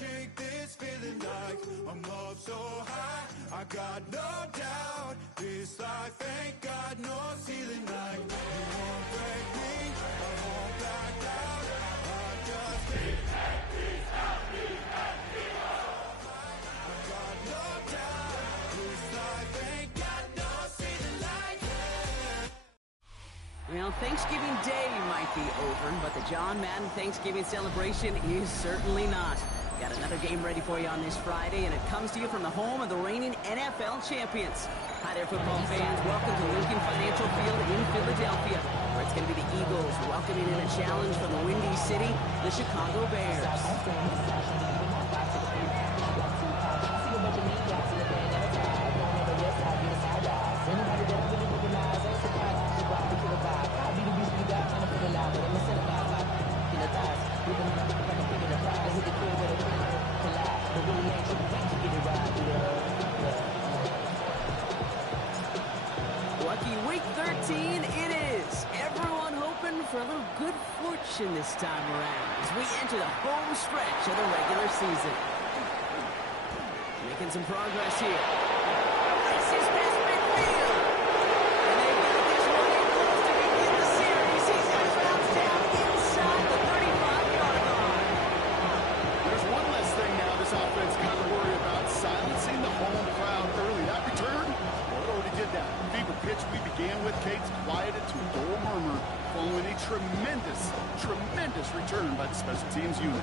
shake this feeling like I'm up so high. I got no doubt this life ain't got no ceiling. Like you won't break me, I won't back down. I just keep I got no doubt this life ain't got no ceiling like that. Well, Thanksgiving Day might be over, but the John Madden Thanksgiving celebration is certainly not. Got another game ready for you on this Friday, and it comes to you from the home of the reigning NFL champions. Hi there, football fans. Welcome to Lincoln Financial Field in Philadelphia, where it's going to be the Eagles welcoming in a challenge from the Windy City, the Chicago Bears. Lucky week 13 it is. Everyone hoping for a little good fortune this time around as we enter the home stretch of the regular season. Making some progress here. This is past midfield. And they've got this one in close to begin the series. He's going to bounce down inside the 35-yard line. There's one less thing now this offense got to worry about, silencing the home crowd early. That return, well, it already did that. Fever pitch we began with, Kate's quieted to a dull murmur following a tremendous return by the special teams unit.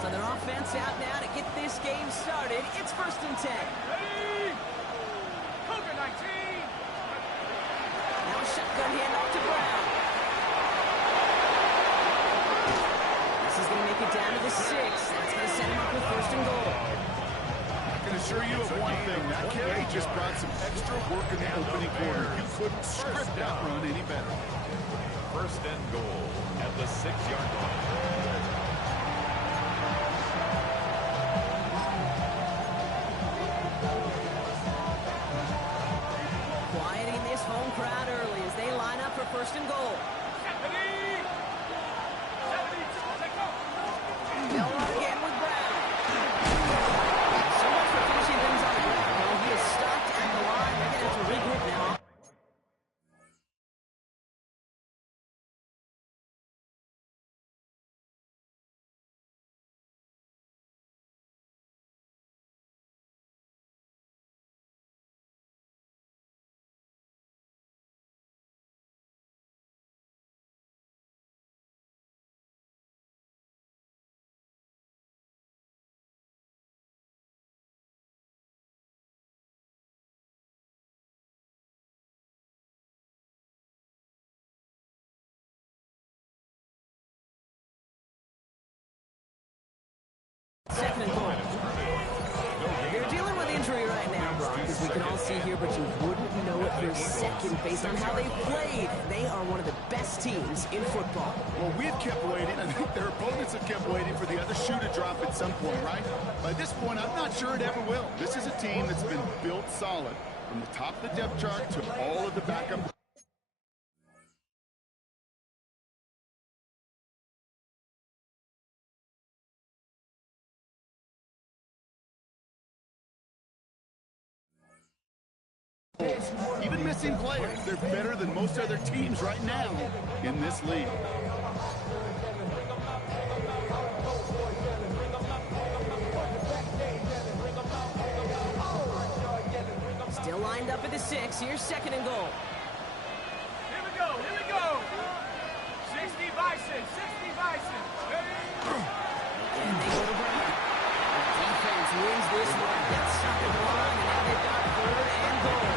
So their offense out now to get this game started. It's 1st and 10. Ready? Cougar 19. Now a shotgun handoff to Brown. This is going to make it down to the 6. That's going to set him up with 1st and goal. I can assure you of one thing. That carry just brought some extra work in the opening quarter. You couldn't script that run any better. 1st and goal at the 6-yard line. Quieting this home crowd early as they line up for 1st and goal. They'll run again with Brown. So much for finishing things on the ground. Well, he is stopped at the line. They're going to have to regroup now. Second and goal. They're dealing with injury right now, Brock, as we can all see here, but you wouldn't know it for a second based on how they've played. They are one of the best teams in football. Well, we've kept waiting. I think their opponents have kept waiting for the other shoe to drop at some point, right? By this point, I'm not sure it ever will. This is a team that's been built solid from the top of the depth chart to all of the backup. Even missing players, they're better than most other teams right now in this league. Still lined up at the 6. Here's 2nd and goal. Here we go. 60 Bison. Ready? And they go to Brown. The defense wins this one. Gets stuck at the line, and now they've got 3rd and goal.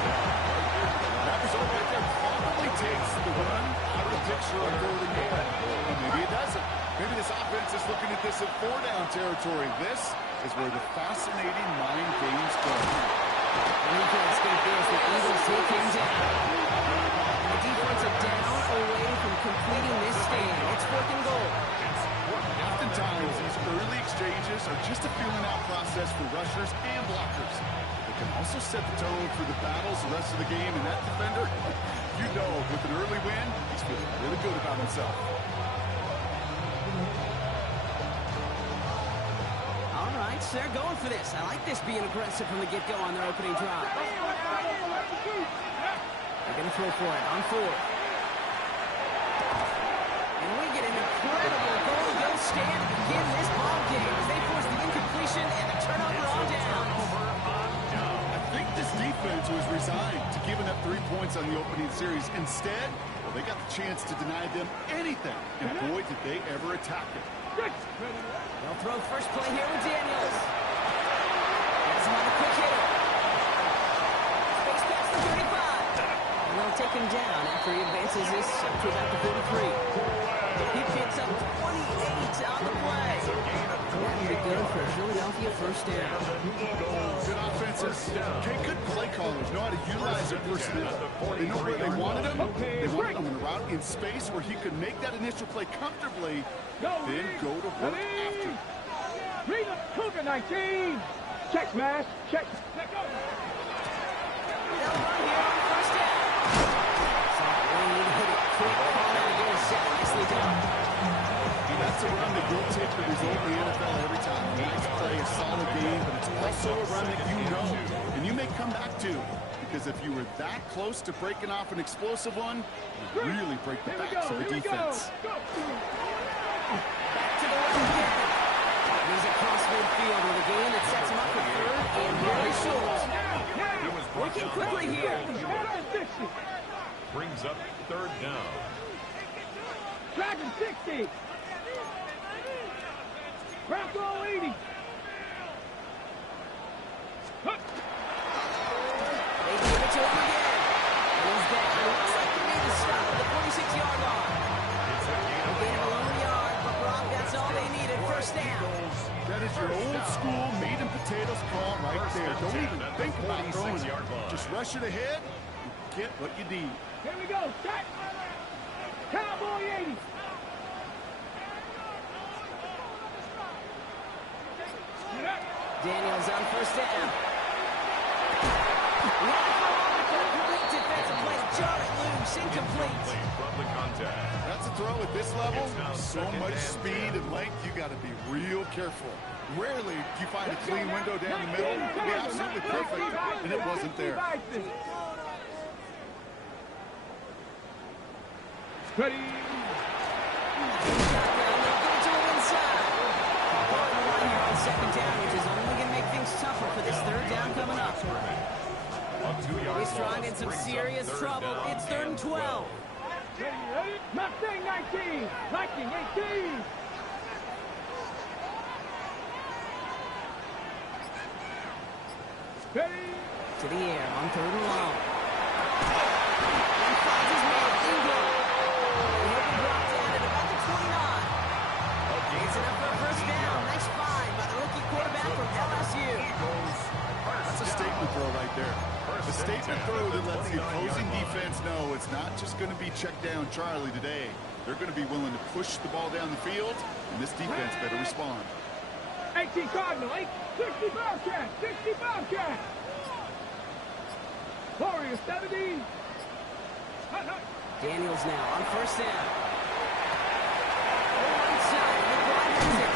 That result right there probably takes the run out of the picture of 3rd and goal. Or maybe it doesn't. Maybe this offense is looking at this in 4-down territory. This is where the fascinating mind games go. And he can't escape this. The Eagles take him down. And the defense are down away from completing this stand. It's 4th and goal. Oftentimes, these early exchanges are just a feeling-out process for rushers and blockers. They can also set the tone for the battles the rest of the game, and that defender, you know, with an early win, he's feeling really good about himself. All Hawks, they're going for this. I like this being aggressive from the get-go on their opening drive. They're going to throw for it on 4. And we get an incredible goal-to-go stand to begin this ball game as they force the incompletion and the turnover on down. I think this defense was resigned to giving up 3 points on the opening series. Instead, well, they got the chance to deny them anything, and boy, did they ever attack it. They'll throw first play here with Daniels. That's another quick hitter. Space past the 35. And they'll take him down after he advances this up to about the 43. He picks up 28 on the play. That'll be good for a Philadelphia first down. Good offenses. Okay, good play callers know how to utilize their personnel. They know where they wanted him. They wanted him in a route in space where he could make that initial play comfortably, then go to work after. Read up, Cougar 19. Check, smash. Check. Let go. They'll run here on first down. Wayne hit it quick. Again, set nicely done. That's a run that will take the result in the NFL every time. Nice play, a solid game, but it's also a run that you know and you may come back to, because if you were that close to breaking off an explosive one, you really break the backs of the defense. Back to the run again. He's across midfield with a gain that sets him up for third and very short. Working quickly here. Brings up third down. Dragon 60. Bronco 80. They give it to him again. And he's back. It looks like he made the stop at the 46-yard line. They gain him a lone yard, but Brock, that's all they needed. First down. That is your old school meat and potatoes call right there. Don't even think about throwing it. Just rush it ahead and get what you need. Here we go. Check. Cowboy 80. Daniels on first down. Complete defensive play to jar it loose. Incomplete. From the contact. That's a throw at this level. So much speed and length, you got to be real careful. Rarely do you find a clean window down the middle. It could be absolutely perfect, and it wasn't there. Ready. Second down, which is only going to make things tougher for this third down coming up. Armstrong in some serious trouble. It's 3rd and 12. Ready. Mustang 19. Viking 18. Ready. To the air on 3rd and long. And finds his man, Ingram. He'll be brought down at about the 29. It's enough for a first down. Nice find by the rookie quarterback from LSU. That's a statement throw right there. A statement throw that lets the opposing defense know it's not just going to be check down Charlie today. They're going to be willing to push the ball down the field, and this defense better respond. 18 Cardinal, 60 Bobcat, 60 Bobcat. Warrior 70. Daniels now on first down. One side, the blind has it.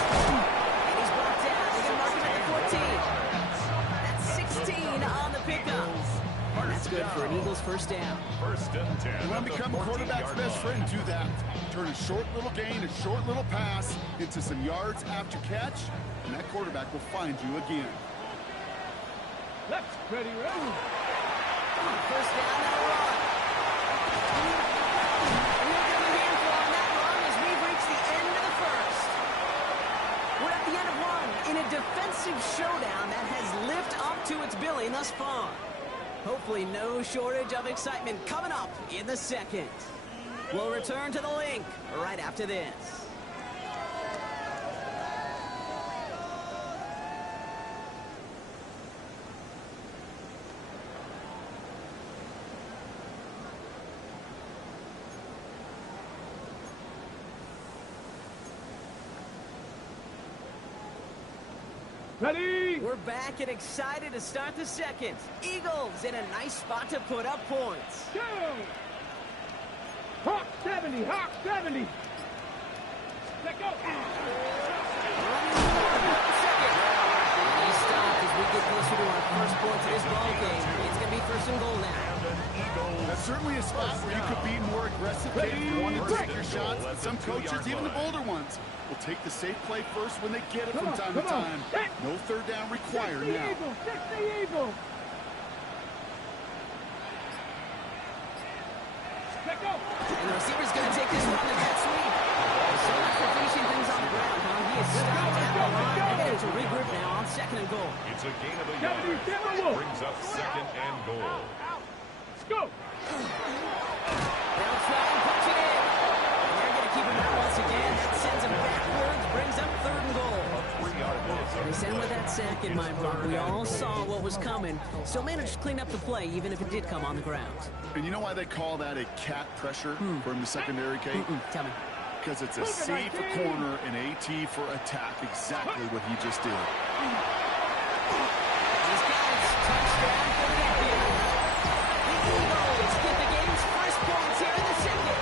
And he's brought down. They're going to mark him at the 14. That's 16 on the pickup. That's good for an Eagles first down. First and 10. You want to become a quarterback's best friend, do that. Turn a short little gain, a short little pass into some yards after catch, and that quarterback will find you again. Left, ready, roll. First down, now run. And we're going to be handful on that run as we've reached the end of the first. We're at the end of one in a defensive showdown that has lived up to its billing thus far. Hopefully no shortage of excitement coming up in the second. We'll return to the link right after this. Ready. We're back and excited to start the second. Eagles in a nice spot to put up points. Go. Hawk 70, Hawk 70. Let go. Running forward, second. we get closer to our first points of this ball game. It's going to be first and goal now. That's certainly a spot where you could be more aggressive if you want to take your shots. But some coaches, even the bolder ones, will take the safe play first when they get it from time to time. No third down required now. And the receiver's going to take this one on the jet sweep. So much for finishing things on the ground, huh? He is stopped at the line. They're going to regroup now on second and goal. It's a gain of a yard. Brings up second and goal. Let's go. They'll try and punch it in. And they're going to keep him out once again. That sends him backwards, brings up third and goal. A 3-yard loss. They send with that sack in mind, Brock. We all saw what was coming. Still managed to clean up the play, even if it did come on the ground. And you know why they call that a cat pressure from the secondary, Kate? Tell me. Because it's a C for corner and AT for attack. Exactly what he just did. He's got it. Touchdown, Philadelphia. The Eagles get the game's first points here in the second.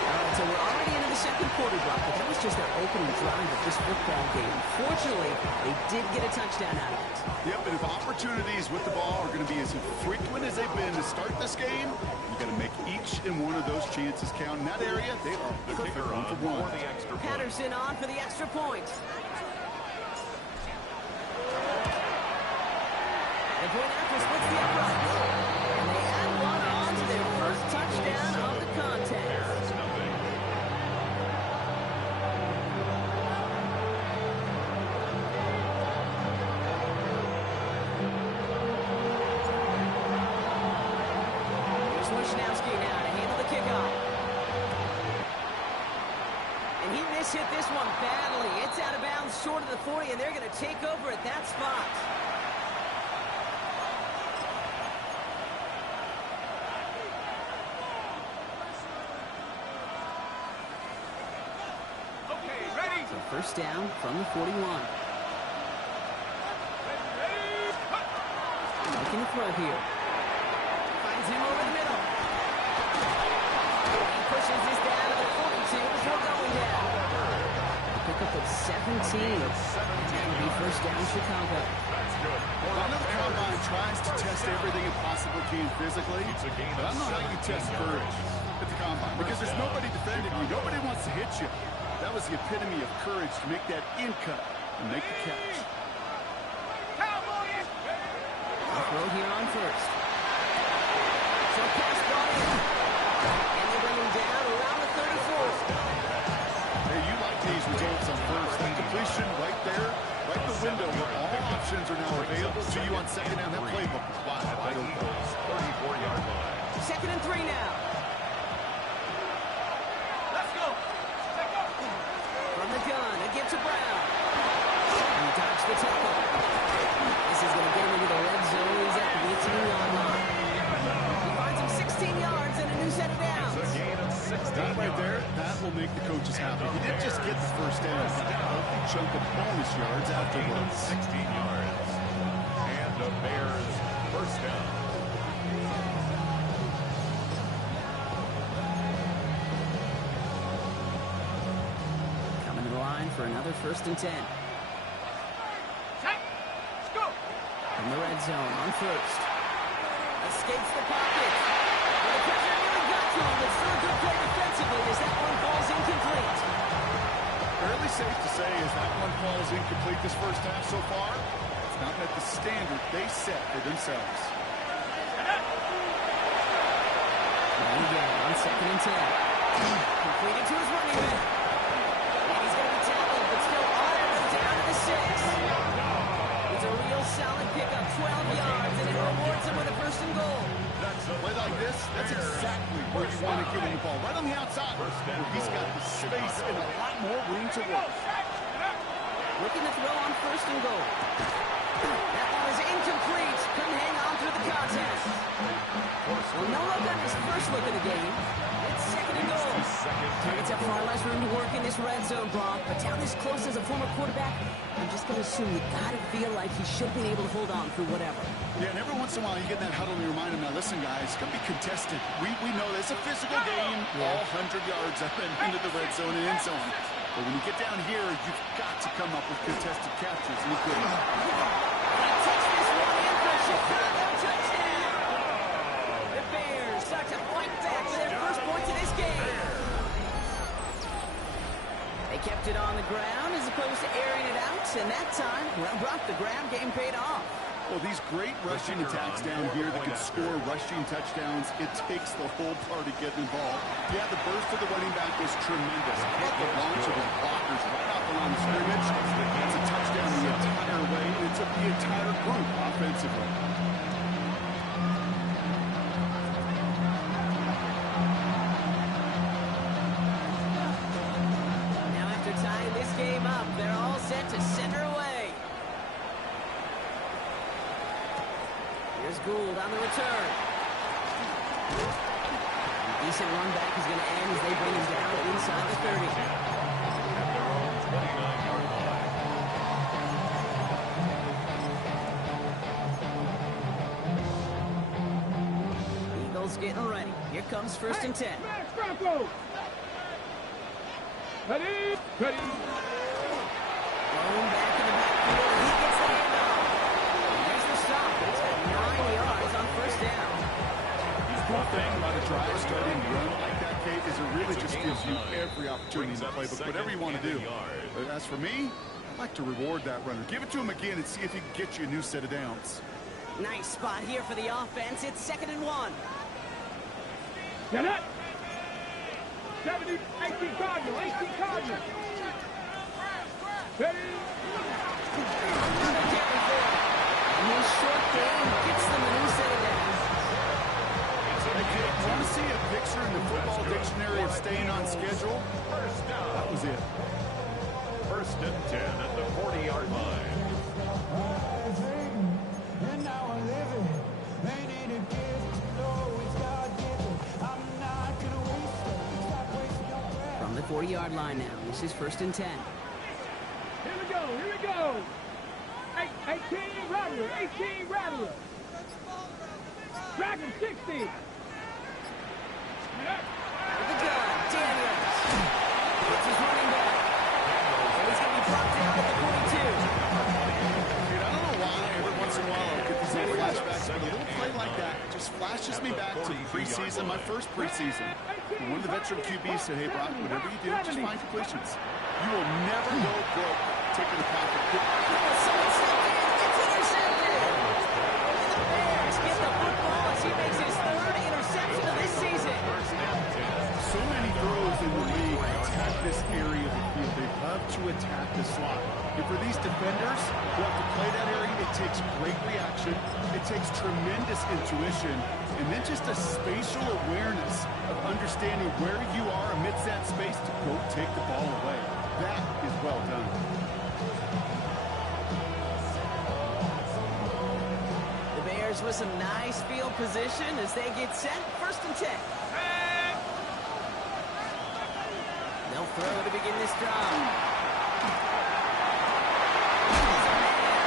All right, so we're already into the second quarter, Brock, but that was just their opening drive of this football game. Fortunately, they did get a touchdown out of it. Yep, and if opportunities with the ball are going to be as frequent as they've been to start this game, you got to make each and one of those chances count. In that area, they are The perfect kicker one on for for one. the extra point. Patterson on for the extra point. And Point After splits the upright. And they add one on to their first touchdown of the contest. Bears nothing. Here's Wishnowski now to handle the kickoff. And he mishit this one badly. It's out of bounds short of the 40, and they're going to take over at that spot. Okay, ready? So first down from the 41. Making a throw here. Finds him over the middle. He pushes this down to the 42 before going down. A pickup of 17. And that'll be first down Chicago. That's good. Well, I know the combine tries to test everything it possibly can physically, It's a gain but I of don't know how you 17 test courage at the combine because there's nobody defending you. Nobody wants to hit you. That was the epitome of courage to make that in cut and make the catch. Cowboys! A throw here on first. So pass brought in. And they bring him down around the 34. Hey, you like these results on first. That completion right there, right the window where all options are now available to you on second down. That playbook is wide open. Eagles 34-yard line. Second and 3 now. Let's go! Take off! From the gun, a give to Brown. And he dodged the tackle. This is going to get him into the red zone. He's at the 18-yard line. He finds him 16 yards and a new set of downs. It's a gain of 16 That right there, yards. that will make the coaches happy. He didn't just get the first down. He got a healthy chunk of bonus yards Gain of afterwards. 16 yards. And the Bears first down. Coming to the line for another first and 10. Set! Let's go! From the red zone on first. Escapes the pocket. Well, the pressure really got to him, but still a good play defensively as that one falls incomplete. Fairly safe to say as that one falls incomplete this first half so far, it's not met the standard they set for themselves. And again on second and 10. Completed to his running back. And he's going to be tackled, but still all the way down to the 6. It's a real solid pickup, 12 yards, and it rewards him with a first and goal. A play like this, that's exactly where you want to give him the ball. Right on the outside, where he's got the space and a lot more room to work. Looking to throw on first and goal. That one is incomplete. Couldn't hang on through the contest. Well, no look on his first look of the game. It's second and goal. Targets have far less room to work in this red zone, Brock. But down this close as a former quarterback, I'm just going to assume you got to feel like he should have been able to hold on through whatever. Yeah, and every once in a while you get in that huddle and you remind him, now listen guys, it's going to be contested. We know it's a physical game, all 100 yards up and into the red zone and end zone. But when you get down here, you've got to come up with contested captures. And he couldn't. Takes this one in for Chicago touchdown. The Bears start to fight back for their first points of this game. They kept it on the ground as opposed to airing it out, and that time, well, Brock, the ground game paid off. Well, these great rushing attacks down here that can score rushing touchdowns, it takes the whole party getting involved. Yeah, the burst of the running back was tremendous. But the launch of his blockers right off the line of scrimmage, it's a touchdown the entire way, and it took the entire group offensively. Now after tying this game up, they're all set to center away. Here's Gould on the return. A decent run back is going to end as they bring him down inside the 30. At their own 29-yard line. Eagles getting ready. Here comes 1st and 10. Max Bronco. Ready? Ready. Thrown back in the backfield. He gets the handoff. There's the stop. It's got 9 yards on 1st down. One thing about a drive starting to run like that, Kate, is it really just gives you every opportunity in the playbook, whatever you want to do. But as for me, I'd like to reward that runner. Give it to him again and see if he can get you a new set of downs. Nice spot here for the offense. It's 2nd and 1. Get it. 70, 18 Cardinal, 18 Cardinal. Ready? And his short game gets them a new set of downs. Hey, Kate, want to see a picture in the football dictionary of staying on schedule? First down. That was it. 1st and 10 at the 40-yard line. And now I live it. They need a gift. No, it's God-given. I'm not gonna waste it. Stop wasting your breath. From the 40-yard line now. This is 1st and 10. Here we go, here we go. 18 Rattler, 18 Rattler. Dragon 60. With the gun, Daniels. Puts his running back. And he's going to be brought down at the 42. Dude, I don't know why every once in a while I get these little flashbacks, but a little play like that just flashes me back to preseason, my first preseason. And one of the veteran QBs said, hey, Brock, whatever you do, just find completions. You will never go broke taking a pocket. Someone stepped in. It's intercepted. And the Bears get the football as he makes his 3rd interception of this season. So many throws in the league attack this area of the field. They love to attack the slot. And for these defenders who have to play that area, it takes great reaction. It takes tremendous intuition. And then just a spatial awareness of understanding where you are amidst that space to go take the ball away. That is well done. The Bears with some nice field position as they get set. 1st and 10. They'll throw to begin this drive.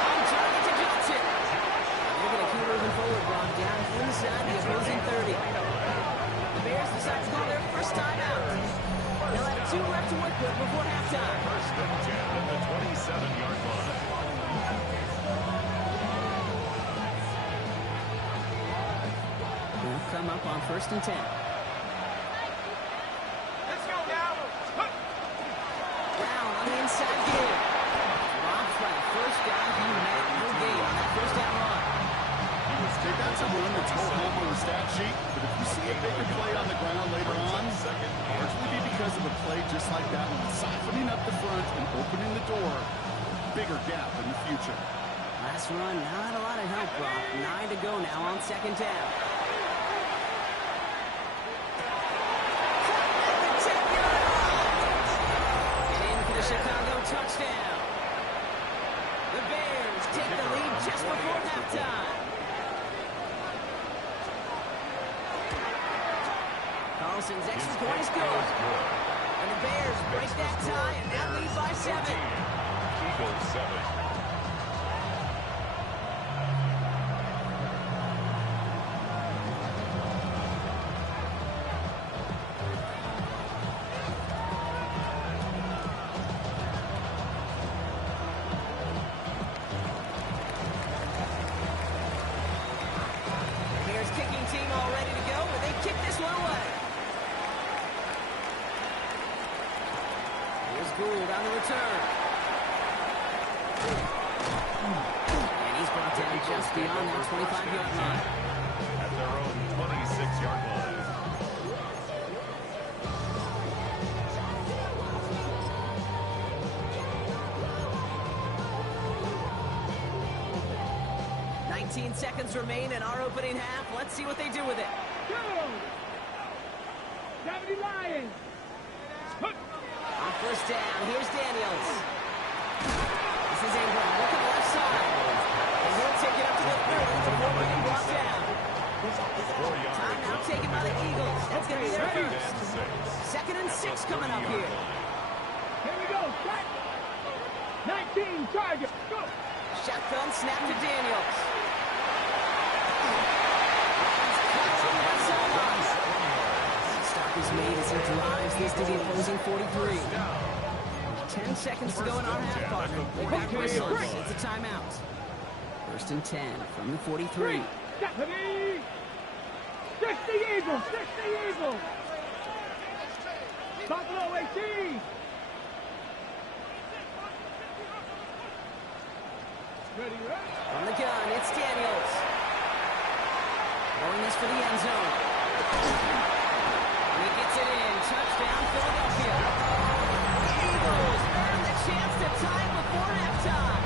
On target to Johnson. They're going to keep moving forward, Brock, down inside the opposing 30. The Bears decide to call their first time out. They'll have 2 left to work with before halftime. 1st and 10 at the 27-yard line. They'll come up on 1st and 10. Brown on the inside give. Drops by the 1st down. He made no gain on that 1st down run. They've got some room to go home on the stat sheet, but if you see a bigger play on the ground later on, largely be because of a play just like that one, softening up the front and opening the door, bigger gap in the future. Last run, not a lot of help, Brock. 9 to go now on 2nd down. Chicago touchdown. The Bears take the lead just before halftime. Carlson's extra point is good. And the Bears break that tie and now lead by 7. Eagles 7. Gould on the return. And he's brought down just beyond that 25-yard line. At their own 26-yard line. Seconds remain in our opening half. Let's see what they do with it. Go! 70 Lions! On first down, here's Daniels. This is Ingram. Look at the left side. And he'll take it up to the 30 before being brought down. Time now taken by the Eagles. That's going to be their first. 2nd and 6 coming up here. Here we go. Shot. 19 target. Go! Shotgun snap to Daniels. Stop is made as he drives this to the opposing 43. 10 seconds to go in our half, partner. Way back whistles. It's a timeout. 1st and 10 from the 43. 60 Eagles! 60 Eagles! Buffalo 18! Ready, ready? From the gun, it's Daniels. Throwing this for the end zone. And he gets it in. Touchdown, Philadelphia. The Eagles earn the chance to tie before halftime.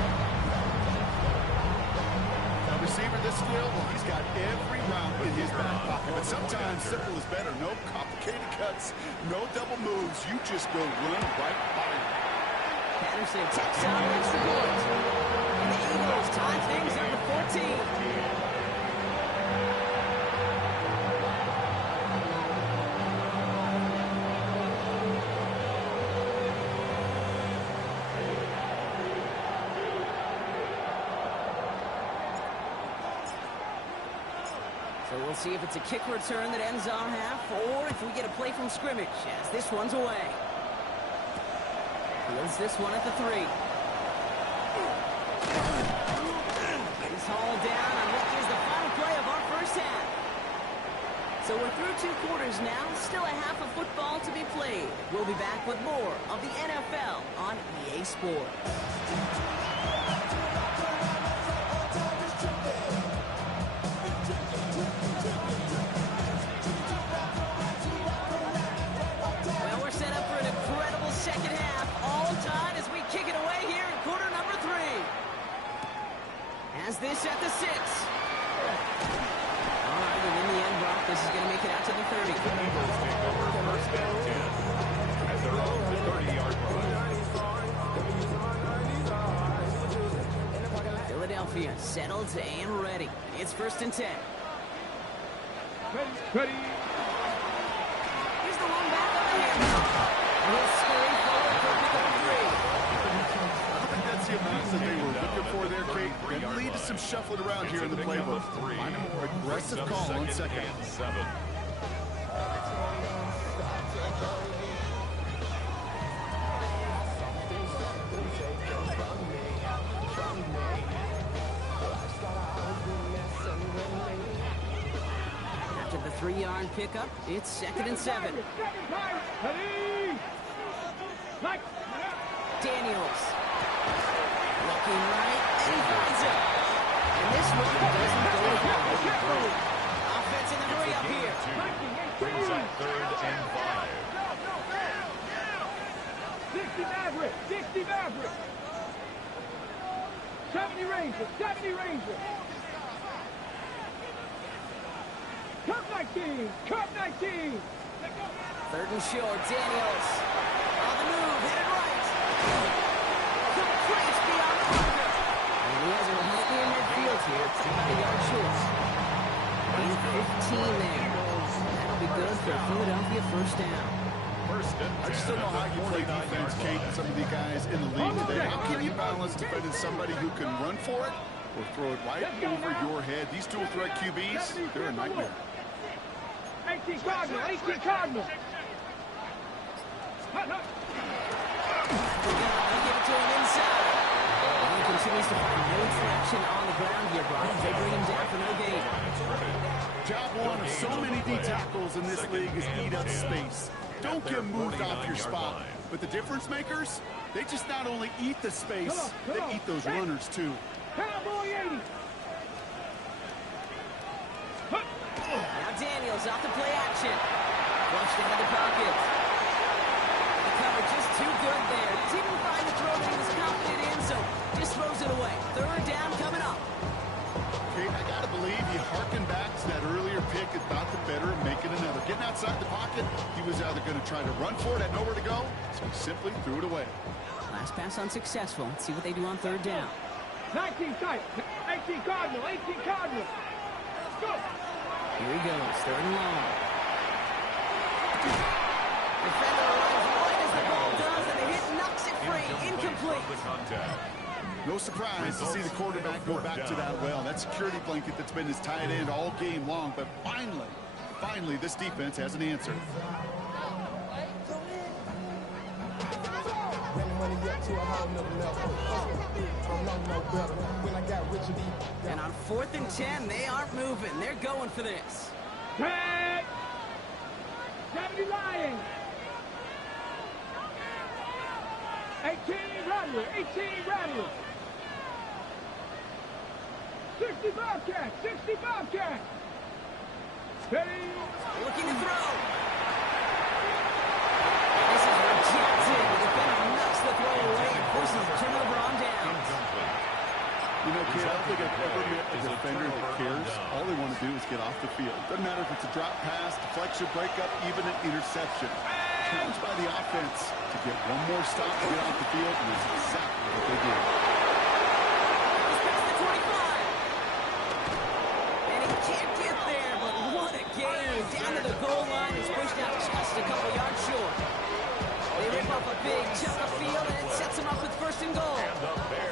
A receiver this skill, well, he's got every route in his back pocket. But sometimes simple is better. No complicated cuts, no double moves. You just go run right by him. Patterson takes on the extra point. And the Eagles tie things up to 14. So we'll see if it's a kick return that ends our half, or if we get a play from scrimmage, as this one's away. Fields this one at the 3. He's hauled down on what is the final play of our first half. So we're through 2 quarters now, still a half of football to be played. We'll be back with more of the NFL on EA Sports. Second half, all tied as we kick it away here in quarter number 3. As this at the 6. All right, and in the end, Brock, this is going to make it out to the 30. The Eagles take over 1st and 10 at their own 30-yard line. Philadelphia settled and ready. It's 1st and 10. Ready. Here's the one back on the handoff. He'll scurry forward for pick up 3. I don't think that's the amounts that they were looking for there, Kate. That lead to some shuffling around here in the playbook. Find a more aggressive call on 2nd and 7. After the 3-yard pickup, it's 2nd and 7. Daniels. Looking right, and he finds it. And this one doesn't go wrong. Offense in the hurry up here. Brings up 3rd and 5. 60 Maverick. 60 Maverick. 70 Rangers. 70 Rangers. Cup 19. Cup 19. 3rd and short. Daniels. On the move. Hit it right. Complete beyond the marker. And he has it right in midfield here. It's about a yard short. Gain 15 there. That'll be good for a Philadelphia 1st down. 1st and 10. I just don't know how you play defense, Kate, and some of the guys in the league today. How can you balance defending somebody who can run for it or throw it right over your head? These dual threat QBs, they're a nightmare. 18 Cardinal. 18 Cardinal. They give it to him inside. And he continues to find no traction on the ground here, Brian. They bring him down for no gain. Job one of so many D tackles in this league is eat up space. Don't get moved off your spot. But the difference makers, they just not only eat the space, they eat those runners too. Cowboy 80. Now Daniels off the play action. Flushed into the pocket. The cover just too good there. Didn't find the throw that he was confident in, so just throws it away. Third down coming up. Okay, I gotta believe you harken back to that earlier pick about the better of making another. Getting outside the pocket, he was either going to try to run for it, had nowhere to go, so he simply threw it away. Last pass unsuccessful. Let's see what they do on third down. 19 tight. 18 Cardinal. 18 Cardinal. Let's go. Here he goes. Third and long. Defender arrives right as the ball does, and the hit knocks it free. Incomplete. No surprise to see the quarterback go back to that well. That security blanket that's been his tight end all game long, but finally, this defense has an answer. And on 4th and 10, they aren't moving. They're going for this. Tag. 70 Lions. 18 Rattler. 18 Rattler. 60 Bobcat. 60 Bobcat. Ready. Looking to throw. This is rejected. The defender knocks the throw away and forces a turnover on downs. You know, kid, I don't think I've ever met a defender that cares. All they want to do is get off the field. Doesn't matter if it's a drop pass, deflection, breakup, even an interception. Challenged by the offense to get one more stop to get off the field, and that's exactly what they did. He's past the 25. And he can't get there, but what a game. Down to the goal line. He's pushed out just a couple yards short. They rip up a big chunk of field, and it sets him up with 1st and goal.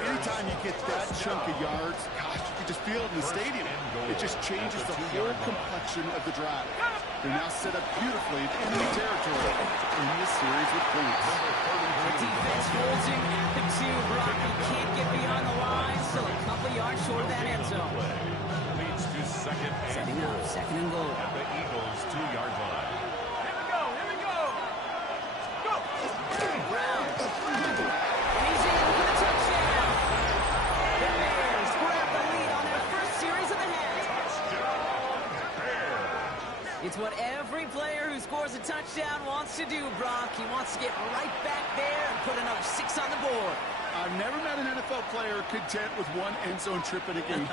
Anytime you get that chunk of yards, gosh, you can just feel it in the stadium. It just changes the whole complexion of the drive. They're now set up beautifully in enemy territory in this series with points. The defense holds him at the 2. Brock, he can't get beyond the line, still a couple yards short of that end zone. Leads to second and Setting up, 2nd and goal. at the Eagles' 2-yard line. Here we go. Here we go. Go. Brown. And he's in for the touchdown. The Bears grab the lead on their first series of the half. It's what every player who scores a touchdown wants to do, Brock. He wants to get right back there and put another 6 on the board. I've never met an NFL player content with one end zone trip in a game.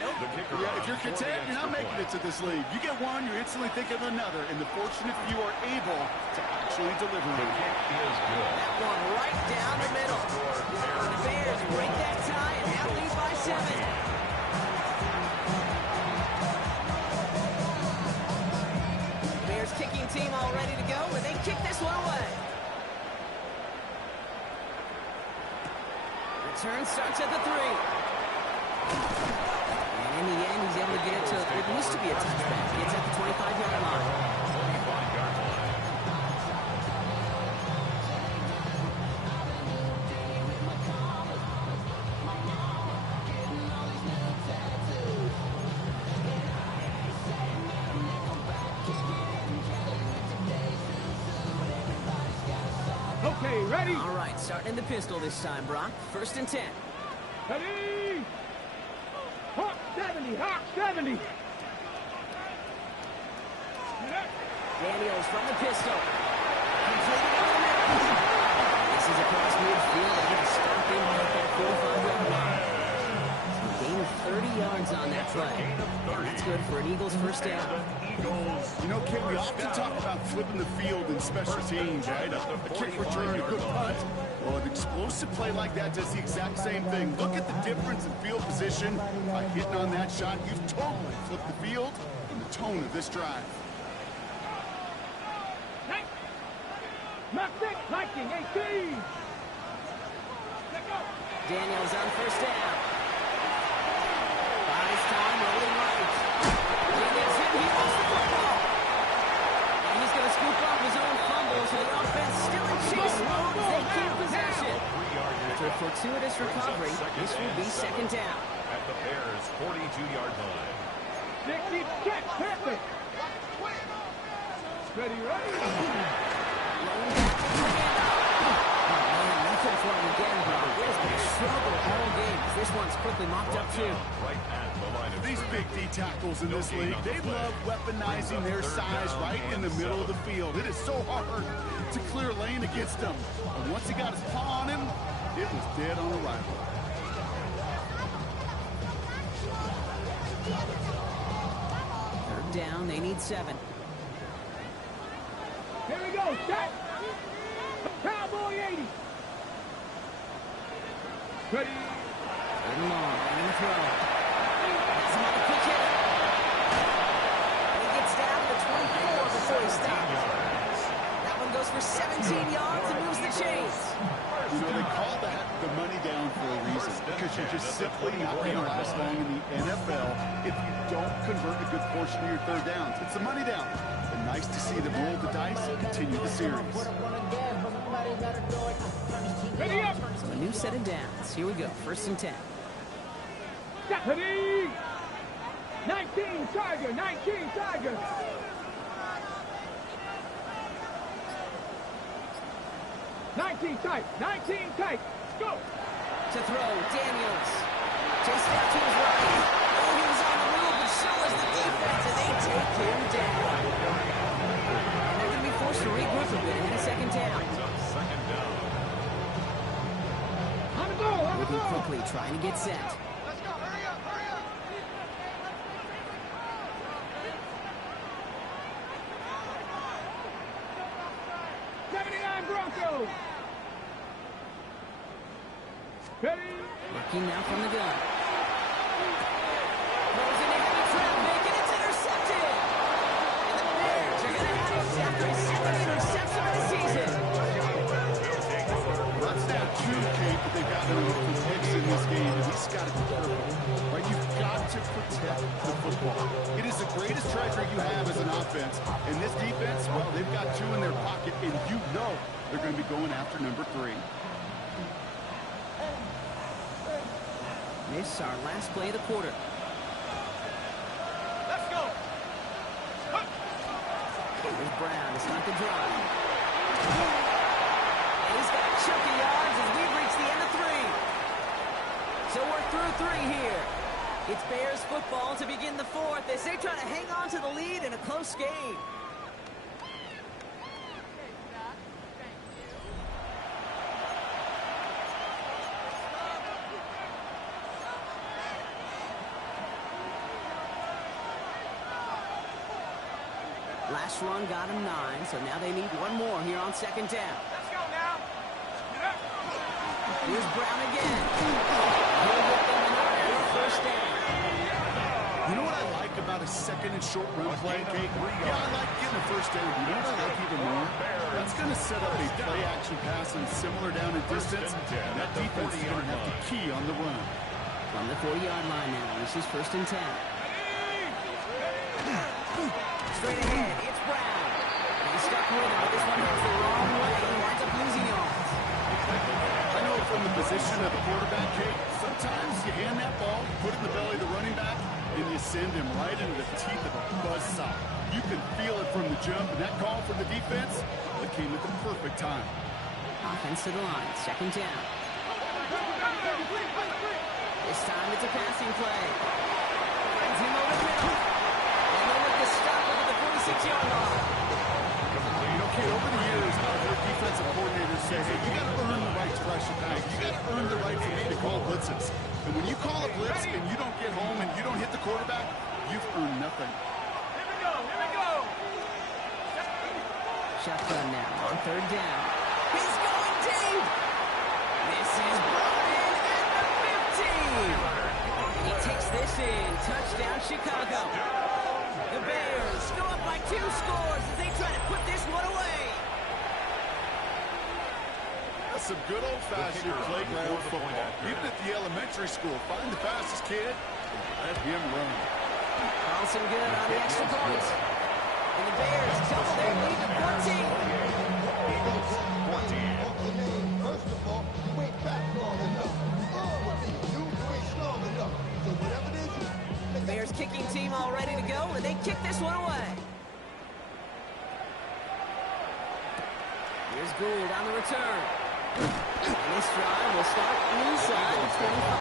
Nope. Yeah, if you're content, you're not making it to this league. You get one, you're instantly thinking of another, and the fortunate few are able to actually deliver The it. kick is good. That one right down the middle. The Bears break that tie and now lead by 7. Bears kicking team all ready to go, and they kick this one away. Return starts at the 3. And in the end, he's able to get it to what used to be a touchback. It's at the 25-yard line. 25-yard line. Okay, ready. All right, starting in the pistol this time, Brock. 1st and 10. Ready. Hawk 70. Hawk 70. Daniels from the pistol. Completed over the middle. This is across midfield. They get a stop in at that 45-yard line. So a gain of 30 yards on that play. That's good for an Eagles first down. You know, kid, we often talk about flipping the field in special teams, right? A kick return, a good punt. Well, an explosive play like that does the exact same thing. Look at the difference in field position. By hitting on that shot, you've totally flipped the field and the tone of this drive. Mark 6. Viking 18. Daniels on 1st down. Buys time, rolling right. Daniels in, he lost the football. And he's going to scoop up his own fumble, so the offense still in chase mode as they keep possession. After a fortuitous recovery, this will be 2nd down. At the Bears' 42-yard line. 60. Catch. Perfect. Ready, ready. Rolling back. offense running again, Brock. It has been a struggle all game. This one's quickly mopped up, too. Right at the line of These big D tackles in this league, they love weaponizing their size right in the middle of the field. It is so hard to clear lane against them. And once he got his paw on him, it was dead on arrival. Third down, they need 7. Here we go. Set. Cowboy 80. Ready. Third and long, running the throw. Has him on the quick hit. And he gets down to the 24 before he stops. That one goes for 17 yards and moves the chains. You know, they call that the money down for a reason, because you're just simply not going to last long in the NFL if you don't convert a good portion of your third downs. It's the money down. And nice to see them roll the dice and continue the series. Ready up. So a new set of downs. Here we go, 1st and 10. Ready. 19 Tiger. 19 Tiger. Tight. 19 tight. Go. To throw, Daniels. Chased out to his right. Oh, he was on the move, but so was the defense, and they take him down. And they're going to be forced to regroup a bit in the 2nd down. Second down. On the go. On the Moving go. quickly, trying to get set. Let's go. Hurry up. Hurry up. Broncos. Ready. Working now from the gun. Throws in the heavy traffic, and it's intercepted. And the Bears are going to have him after his 2nd interception of the season. That's now 2, Kate, but they've got to look for picks in this game, and he's got to be careful. Right? You've got to protect the football. It is the greatest treasure you have as an offense. And this defense, well, they've got 2 in their pocket, and you know they're going to be going after number 3. This our last play of the quarter. Let's go. Here's Brown to start the drive. And he's got chunky yards as we've reached the end of 3. So we're through 3 here. It's Bears football to begin the 4th as they try to hang on to the lead in a close game. Last run got him 9, so now they need one more here on 2nd down. Let's go now. Here's Brown again. He'll get them another 1st down. You know what I like about a 2nd and short run play, Kate? Yeah, I like getting a 1st down. You know what I like even more? That's going to set up a play-action pass and similar down in distance. And that defense is going to have the key on the run. From the 40-yard line now, this is 1st and 10. Straight ahead, it's Brown. He's stuck with him, but this one goes the wrong way. He winds up losing yards. I know from the position of the quarterback, Kate, sometimes you hand that ball, put it in the belly of the running back, and you send him right into the teeth of a buzzsaw. You can feel it from the jump, and that call from the defense, it came at the perfect time. Offense to the line, 2nd down. This time it's a passing play. Finds him over the middle. And they'll make the stop at the 46-yard line. You know, Kate, over the years, I've heard defensive coordinators say, hey, you got to earn the right to rush the pass. You got to earn the right for me to call blitzes. And when you call a blitz and you don't get home and you don't hit the quarterback, you've earned nothing. Here we go. Here we go. Shotgun now on 3rd down. He's going deep. This is brought in at the 15. He takes this in. Touchdown, Chicago. The Bears go up by 2 scores as they try to put this one away. That's some good old-fashioned playground football. Even at the elementary school, find the fastest kid and let him run. Carlson good on the extra point. And the Bears double their lead to 14. First of all, you ain't back long enough. What you do, you ain't strong enough. So whatever it is, The Bears kicking team all ready to go, and they kick this one away. Here's Gould on the return. And this drive will start inside the 25.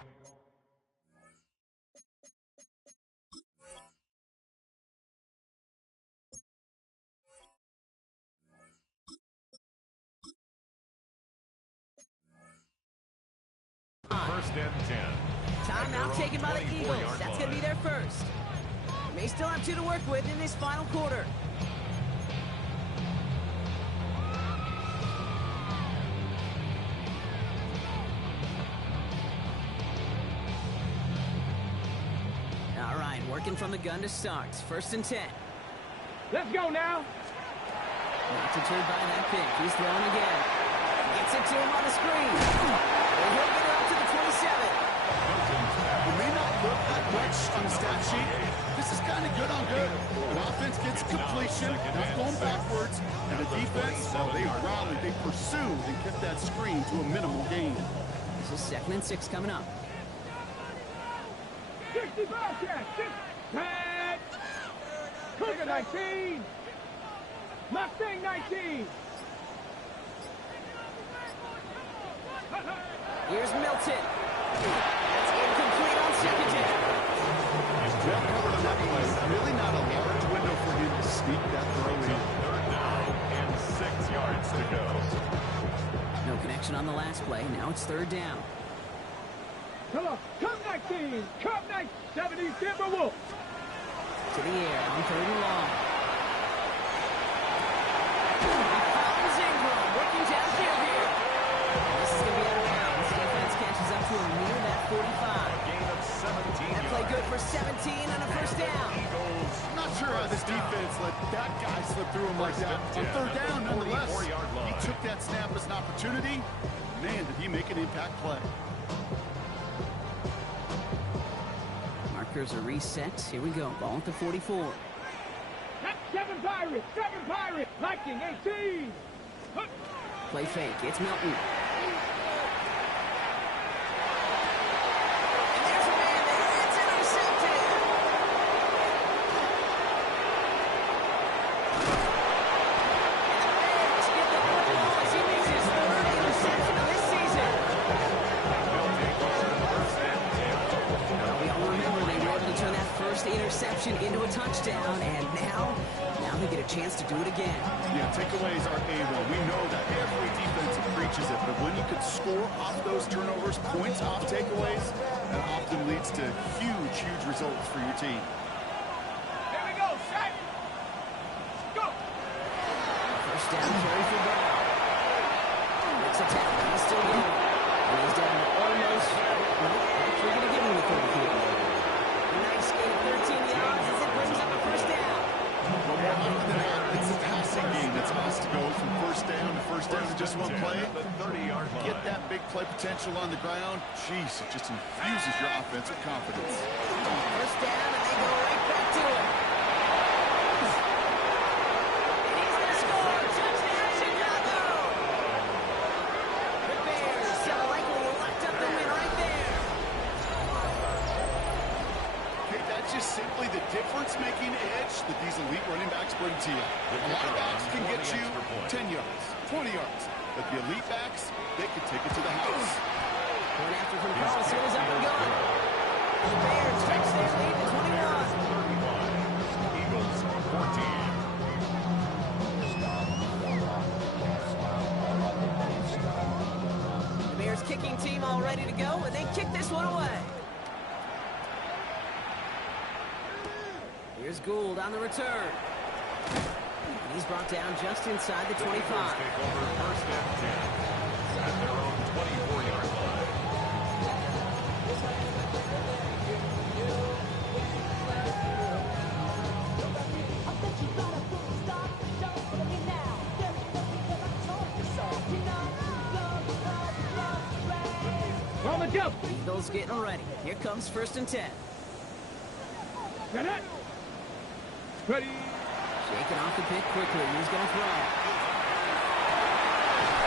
First and 10. Timeout taken by the Eagles. That's going to be their first. They may still have 2 to work with in this final quarter. All right, working from the gun to start. First and 10. Let's go now. Not deterred by that pick. He's throwing again. Gets it to him on the screen. And he'll get it up to the 27. It may not look that much on the stat sheet. This is kind of good on good. An offense gets completion, not going backwards, and the defense, well, they rallied, they pursued, and kept that screen to a minimal gain. This is 2nd and 6 coming up. 60 Bobcats. 6. Pat. Cougar 19. Mustang 19. Here's Milton. That's incomplete on 2nd down. Well covered on that play. Really not a large window for him to sneak that throw in. 3rd down and 6 yards to go. No connection on the last play. Now it's 3rd down. Come on. Come 19. Come 19. 70 Timberwolves. To the air on 3rd and long. Fountains Ingram working downfield here. This is going to be out of bounds. Defense catches up to him near that 45. Gain of 17 That play good for 17 and a first down. Eagles. I'm not sure how this defense let that guy slip through him like that. On 3rd down, nonetheless, 44-yard line. he took that snap as an opportunity. Man, did he make an impact play. Markers are reset. Here we go. Ball at the 44. That's 7 Pirates. 7 Pirates. Viking 18. Play fake. It's Milton. And there's a man there. It's intercepted. And the Bears get the ball as he makes his 3rd interception of this season. We all remember they were able to turn that first interception into a touchdown, and now they get a chance to do it again. Yeah, takeaways are A1. We know that every defense preaches it, but when you can score off those turnovers, points off takeaways, that often leads to huge, huge results for your team. Here we go. Set. Go. First down carry for Brown. Makes a tackle. He's still going. And he's down to almost. We're going to give him the 30 here. Nice gain of 13 yards as it brings up a first down. Well, more often than not, it's a passing game that's supposed to go from first down to just one play. The 30-yard line. Get that big play potential on the ground. Jeez, it just infuses your offense with confidence. First down, and they go right back to it. And he's going to score. Touchdown, Chicago! The Bears likely locked up the win right there. Okay, that's just simply the difference-making edge that these elite running backs bring to you. A lot of backs can get you 10 yards, 20 yards. But the elite backs, they can take it to the house. Point after from Carlos Hill is up and going. The Bears takes their lead to 21. 31. Eagles 14. The Bears kicking team all ready to go, and they kick this one away. Here's Gould on the return. He's brought down just inside the 25. Take over first and 10 at their own 24-yard line. On the jump. Eagles getting ready. Here comes first and 10. Get it. Ready. Shaking off the pick quickly. He's going to throw.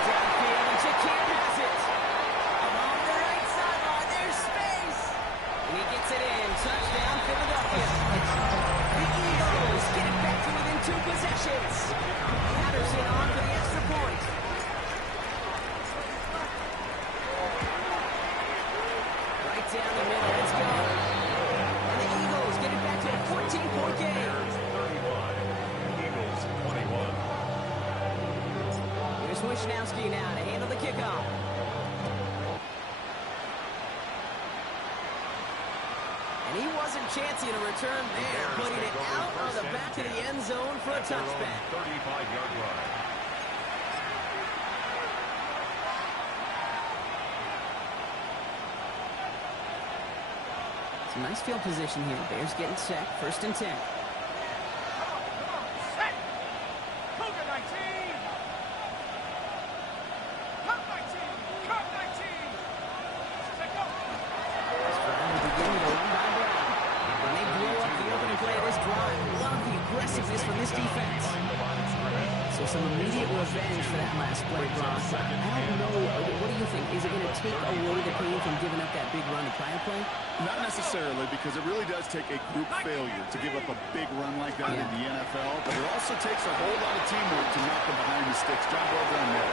Downfield, and Shakir has it. Along the right sideline, there's space. And he gets it in. Touchdown, Philadelphia. The Eagles get it back to within 2 possessions. Patterson on for the extra point. down the middle. Let's go. And the Eagles get it back to a 14-point game. Bears 31, Eagles 21. Here's Wishnowski now to handle the kickoff. And he wasn't chancing a return there, putting it out on the back of the end zone for a touchback. 35-yard line. Some nice field position here. Bears getting set. 1st and 10. Set. Cougar 19. Cup 19. Cup 19. Set go. This drive will begin with a run by Brown. When they blow up the opening play of this drive, love the aggressiveness from this defense. So some immediate revenge for that last play, Brock. I don't know. What do you think? Is it going to take away the pain from giving up that big run the prior play? Not necessarily, because it really does take a group failure to give up a big run like that in the NFL, but it also takes a whole lot of teamwork to knock them behind the sticks. Job well done there.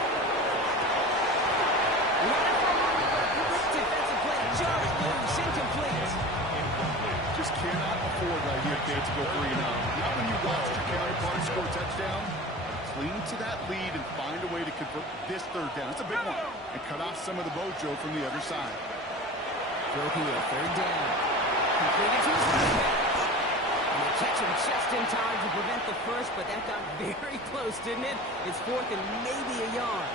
Defensive play, jarring loose, incomplete. Just cannot afford right here, Kate, to go 3-0. Not when you watch your counterpart score a touchdown. Cling to that lead and find a way to convert this 3rd down. It's a big one. And cut off some of the mojo from the other side. Throw here, 3rd down. Completed to his running back. And they catch him just in time to prevent the first, but that got very close, didn't it? It's 4th and maybe a yard.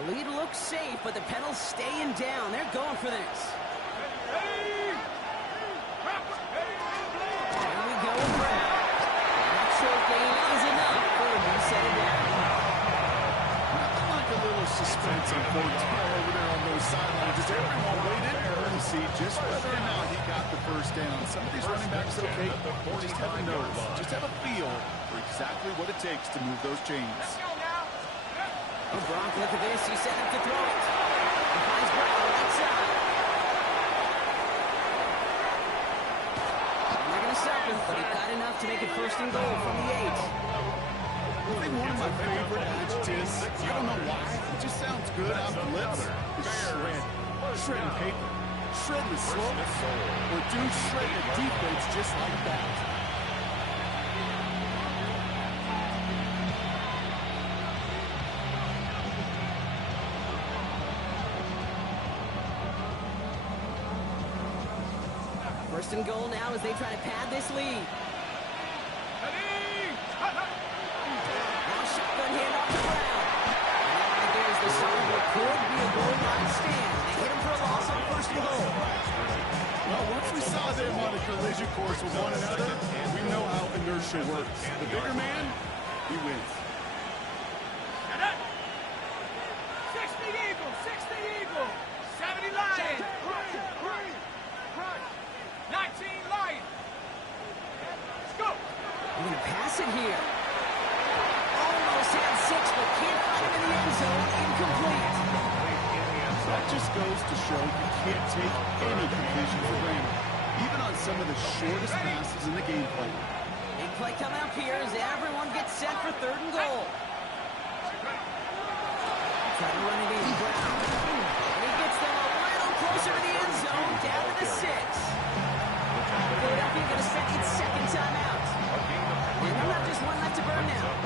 The lead looks safe, but the pedals staying down. They're going for this. Ready. There we go, Brown. That short gain is enough for him to set it down. Nothing like a little suspense on 14 over there on those sidelines. Just everyone waited to see just whether or not he got the 1st down. Some of these running backs, okay, just have a nose, just have a feel for exactly what it takes to move those chains. Oh, Brock, look at this. He's set up to throw it. He finds Brown right side. And they're going to stop him, but he got enough to make it 1st and goal from the 8. I think one of my favorite adjectives, I don't know why, it just sounds good off the lips, is shred. Shredding paper. Shredding the soul. Or do shred the defense just like that. First and goal now as they try to pad this lead. Now shotgun hand off to Brown. And right there's the sign what could be a goal line stand. They hit him for a loss on 1st and goal. Well, once we saw them on a collision course with one another, we know how inertia works. The bigger man, he wins. 60 Eagles, 60 Eagles, 70 Lions, 19 Lions. Let's go. We're going to pass it here. Almost had 6, but can't find him in the end zone. Incomplete. That just goes to show you can't take any completion for granted, even on some of the shortest passes in the game play. Big play coming up here as everyone gets set for 3rd and goal. Try to run it in. Brown. And he gets them a little closer to the end zone, down to the 6. Philadelphia going to spend its 2nd time out. And they'll have just one left to burn now.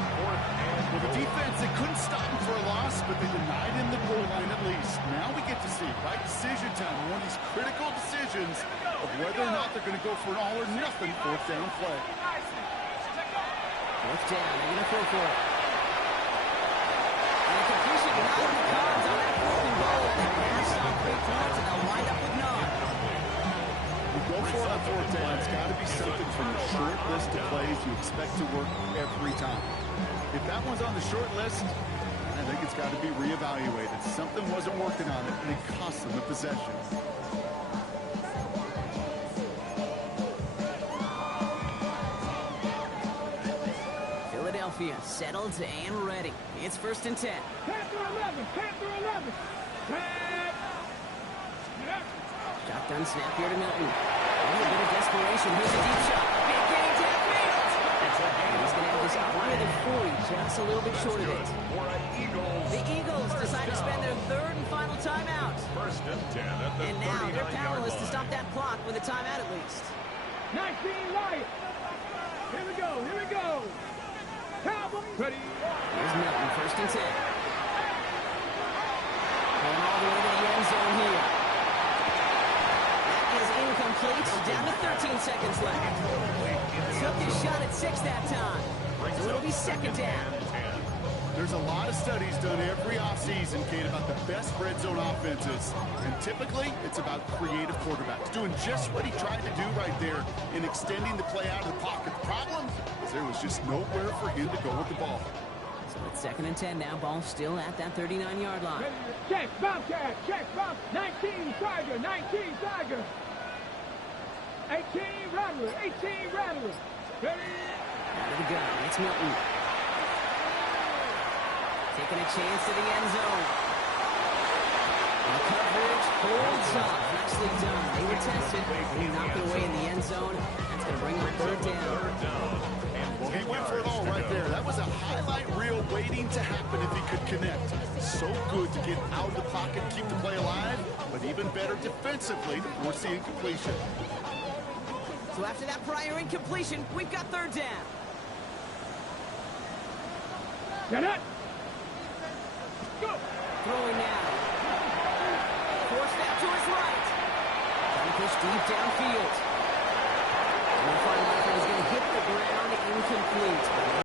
Well, the defense, they couldn't stop him for a loss, but they denied him the goal line at least. Now we get to see right decision time, one of these critical decisions of whether or not they're going to go for an all-or-nothing 4th down play. 4th down, they're going to throw for it. And a completion not in the cards on that 4th and goal. They pass on 3 points, and they'll wind up with none. You go for it on 4th down, it's got to be something from a short list of plays you expect to work every time. If that one's on the short list, I think it's got to be reevaluated. Something wasn't working on it, and it cost them the possession. Philadelphia settled and ready. It's 1st and 10. Panther 11, Panther 11. Pat. Shotgun snap here to Milton. A little bit of desperation. Here's a deep shot. Big game downfield. And he's going to have this higher than 40, just a little bit short of it. The Eagles decide to spend their third and final timeout. First and 10 at the And now they're 39-yard powerless to line. stop that clock with a timeout at least. 19 Lions. Here we go. Here we go. Cowboys. Ready. Here's Milton, first and 10. Going all the way to the end zone here. That is incomplete. Down to 13 seconds left. Took his shot at 6 that time. So it'll be second down. There's a lot of studies done every offseason, Kate, about the best red zone offenses. And typically, it's about creative quarterbacks doing just what he tried to do right there in extending the play out of the pocket. The problem is there was just nowhere for him to go with the ball. So it's second and 10 now. Ball still at that 39-yard line. Check, Bobcat, check, Bob. 19 Tiger, 19 Tiger. 18 Rattler, 18 Rattler. Ready. Out of the gun. It's Milton. Taking a chance to the end zone. And the coverage holds up. Nicely done. They were tested. He knocked it away in the end zone. That's going to bring up third down. Well, he went for it all right there. That was a highlight reel waiting to happen if he could connect. So good to get out of the pocket and keep the play alive, but even better defensively to force the incompletion. So after that prior incompletion, we've got third down. Get it. Go. Throwing now. Forced out to his right. Trying to push deep downfield. And the final effort is going to hit the ground incomplete.